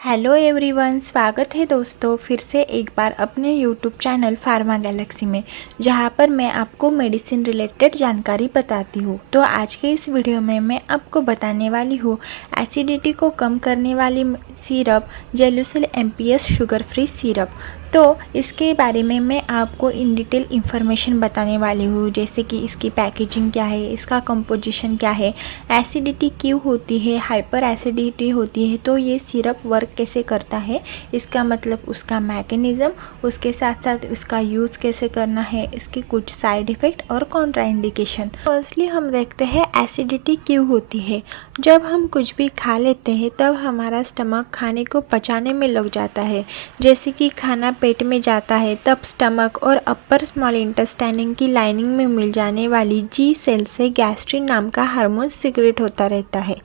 Hello everyone, स्वागत है दोस्तों फिर से एक बार अपने यूट्यूब चैनल फार्मा गैलेक्सी में, जहां पर मैं आपको मेडिसिन रिलेटेड जानकारी बताती हूँ। तो आज के इस वीडियो में मैं आपको बताने वाली हूँ एसिडिटी को कम करने वाली syrup Gelusil MPS sugar free syrup. तो इसके बारे में मैं आपको इन डिटेल इन्फॉर्मेशन बताने वाली हूँ, जैसे कि इसकी पैकेजिंग क्या है, इसका कंपोजिशन क्या है, एसिडिटी क्यों होती है, हाइपर एसिडिटी होती है तो ये सिरप वर्क कैसे करता है, इसका मतलब उसका मैकेनिज़्म, उसके साथ साथ उसका यूज़ कैसे करना है, इसके कुछ साइड इफ़ेक्ट और कॉन्ट्राइंडिकेशन। फर्स्टली हम देखते हैं एसिडिटी क्यों होती है। जब हम कुछ भी खा लेते हैं तब हमारा स्टमक खाने को पचाने में लग जाता है। जैसे कि खाना पेट में जाता है तब स्टमक और अपर स्मॉल इंटेस्टाइन की लाइनिंग में मिल जाने वाली जी सेल से गैस्ट्रिन नाम का हार्मोन सिक्रेट होता रहता है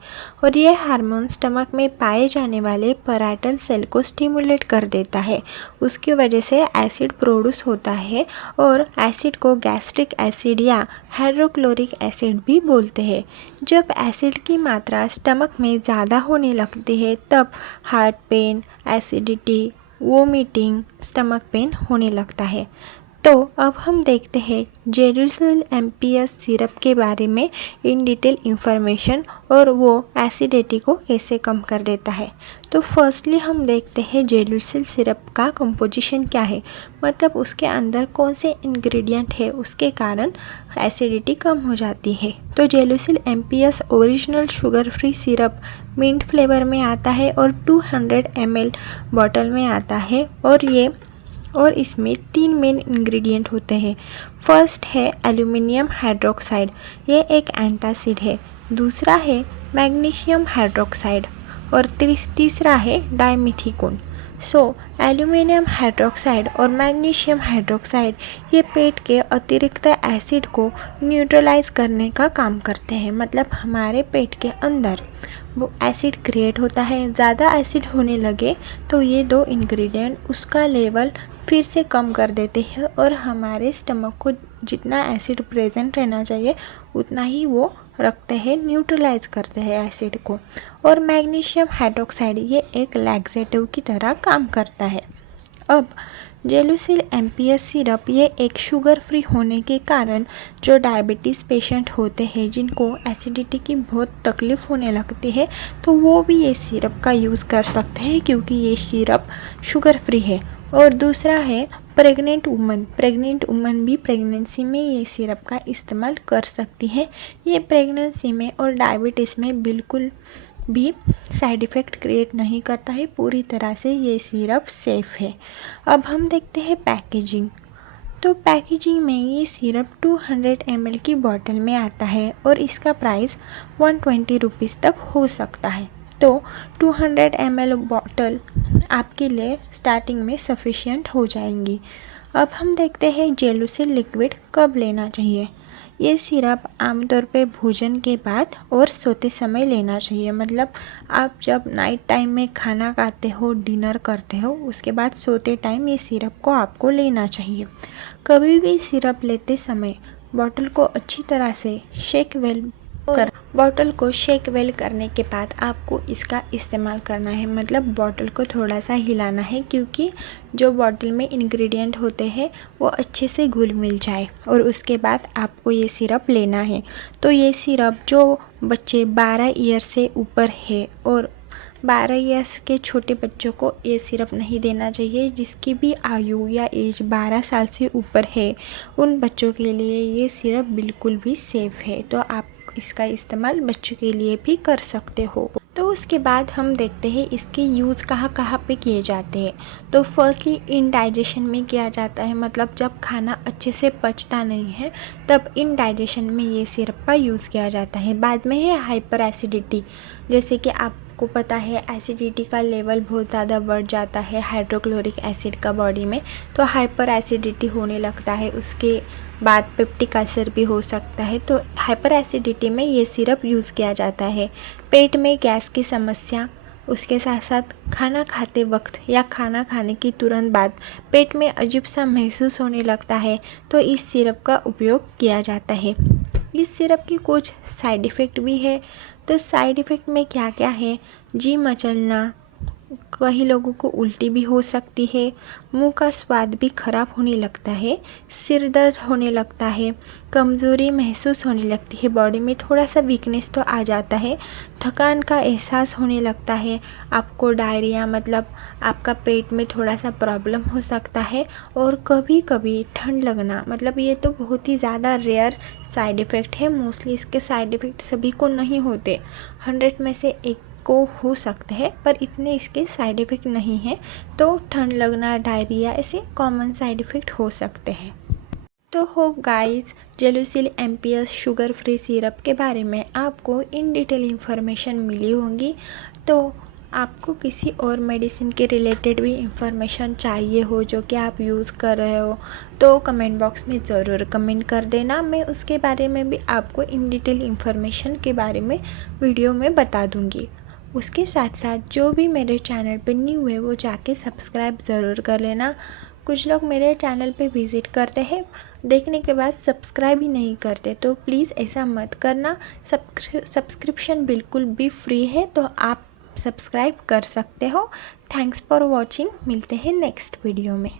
और ये हार्मोन स्टमक में पाए जाने वाले पैराइटल सेल को स्टिमुलेट कर देता है। उसकी वजह से एसिड प्रोड्यूस होता है और एसिड को गैस्ट्रिक एसिड या हाइड्रोक्लोरिक एसिड भी बोलते हैं। जब एसिड की मात्रा स्टमक में ज़्यादा होने लगती है तब heart pen, acidity, vomiting, stomach pain होने लगता है। तो अब हम देखते हैं जेलुसिल एमपीएस सिरप के बारे में इन डिटेल इंफॉर्मेशन और वो एसिडिटी को कैसे कम कर देता है। तो फर्स्टली हम देखते हैं जेलुसिल सिरप का कंपोजिशन क्या है, मतलब उसके अंदर कौन से इंग्रेडिएंट है उसके कारण एसिडिटी कम हो जाती है। तो Gelusil MPS original sugar free syrup mint flavour में आता है और 200 ml बॉटल में आता है और इसमें 3 मेन इंग्रेडिएंट होते हैं। फर्स्ट है एल्यूमिनियम हाइड्रोक्साइड, ये एक एंटासिड है। दूसरा है मैग्नीशियम हाइड्रोक्साइड और तीसरा है डाइमिथिकोन। एल्यूमिनियम हाइड्रोक्साइड और मैग्नीशियम हाइड्रोक्साइड ये पेट के अतिरिक्त एसिड को न्यूट्रलाइज करने का काम करते हैं, मतलब हमारे पेट के अंदर वो एसिड क्रिएट होता है। ज़्यादा एसिड होने लगे तो ये दो इंग्रेडिएंट उसका लेवल फिर से कम कर देते हैं और हमारे स्टमक को जितना एसिड प्रेजेंट रहना चाहिए उतना ही वो रखते हैं, न्यूट्रलाइज करते हैं एसिड को। और मैग्नीशियम हाइड्रोक्साइड ये एक लैक्सेटिव की तरह काम करता है। अब जेलुसिल एमपीएस सिरप ये एक शुगर फ्री होने के कारण जो डायबिटीज़ पेशेंट होते हैं जिनको एसिडिटी की बहुत तकलीफ़ होने लगती है तो वो भी ये सिरप का यूज़ कर सकते हैं, क्योंकि ये सिरप शुगर फ्री है। और दूसरा है प्रेग्नेंट वुमन भी प्रेगनेंसी में ये सिरप का इस्तेमाल कर सकती है। ये प्रेगनेंसी में और डायबिटीज़ में बिल्कुल भी साइड इफ़ेक्ट क्रिएट नहीं करता है, पूरी तरह से ये सिरप सेफ़ है। अब हम देखते हैं पैकेजिंग। तो पैकेजिंग में ये सिरप 200 ml की बॉटल में आता है और इसका प्राइस 120 रुपीज़ तक हो सकता है। तो 200 ml बॉटल आपके लिए स्टार्टिंग में सफिशिएंट हो जाएंगी। अब हम देखते हैं जेलुसिल लिक्विड कब लेना चाहिए। ये सिरप आमतौर पे भोजन के बाद और सोते समय लेना चाहिए, मतलब आप जब नाइट टाइम में खाना खाते हो, डिनर करते हो, उसके बाद सोते टाइम ये सिरप को आपको लेना चाहिए। कभी भी सिरप लेते समय बॉटल को अच्छी तरह से बॉटल को शेक वेल करने के बाद आपको इसका इस्तेमाल करना है, मतलब बॉटल को थोड़ा सा हिलाना है, क्योंकि जो बॉटल में इंग्रेडिएंट होते हैं वो अच्छे से घुल मिल जाए और उसके बाद आपको ये सिरप लेना है। तो ये सिरप जो बच्चे 12 ईयर से ऊपर है और 12 ईयर्स के छोटे बच्चों को ये सिरप नहीं देना चाहिए। जिसकी भी आयु या एज 12 साल से ऊपर है उन बच्चों के लिए ये सिरप बिल्कुल भी सेफ़ है। तो आप इसका इस्तेमाल बच्चों के लिए भी कर सकते हो। तो उसके बाद हम देखते हैं इसके यूज़ कहाँ कहाँ पे किए जाते हैं। तो फर्स्टली इनडाइजेशन में किया जाता है, मतलब जब खाना अच्छे से पचता नहीं है तब इनडाइजेशन में ये सिरप का यूज़ किया जाता है। बाद में है हाइपर एसिडिटी, जैसे कि आपको पता है एसिडिटी का लेवल बहुत ज़्यादा बढ़ जाता है हाइड्रोक्लोरिक एसिड का बॉडी में, तो हाइपर एसिडिटी होने लगता है। उसके बाद पेप्टिक अल्सर भी हो सकता है। तो हाइपर एसिडिटी में ये सिरप यूज़ किया जाता है। पेट में गैस की समस्या, उसके साथ साथ खाना खाते वक्त या खाना खाने की तुरंत बाद पेट में अजीब सा महसूस होने लगता है तो इस सिरप का उपयोग किया जाता है। इस सिरप की कुछ साइड इफ़ेक्ट भी है। तो साइड इफ़ेक्ट में क्या क्या है, जी मचलना, कई लोगों को उल्टी भी हो सकती है, मुंह का स्वाद भी खराब होने लगता है, सिर दर्द होने लगता है, कमज़ोरी महसूस होने लगती है, बॉडी में थोड़ा सा वीकनेस तो आ जाता है, थकान का एहसास होने लगता है, आपको डायरिया मतलब आपका पेट में थोड़ा सा प्रॉब्लम हो सकता है, और कभी कभी ठंड लगना। मतलब ये तो बहुत ही ज़्यादा रेयर साइड इफ़ेक्ट है, मोस्टली इसके साइड इफ़ेक्ट सभी को नहीं होते, 100 में से एक को हो सकते हैं, पर इतने इसके साइड इफ़ेक्ट नहीं हैं। तो ठंड लगना, डायरिया ऐसे कॉमन साइड इफ़ेक्ट हो सकते हैं। तो hope guys Gelusil MPS sugar free syrup के बारे में आपको इन डिटेल इन्फॉर्मेशन मिली होंगी। तो आपको किसी और मेडिसिन के रिलेटेड भी इंफॉर्मेशन चाहिए हो जो कि आप यूज़ कर रहे हो, तो कमेंट बॉक्स में ज़रूर कमेंट कर देना। मैं उसके बारे में भी आपको इन डिटेल इन्फॉर्मेशन के बारे में वीडियो में बता दूँगी। उसके साथ साथ जो भी मेरे चैनल पर न्यू है वो जाके सब्सक्राइब ज़रूर कर लेना। कुछ लोग मेरे चैनल पे विज़िट करते हैं, देखने के बाद सब्सक्राइब ही नहीं करते, तो प्लीज़ ऐसा मत करना। सब्सक्रिप्शन बिल्कुल भी फ्री है, तो आप सब्सक्राइब कर सकते हो। Thanks for watching. मिलते हैं नेक्स्ट वीडियो में।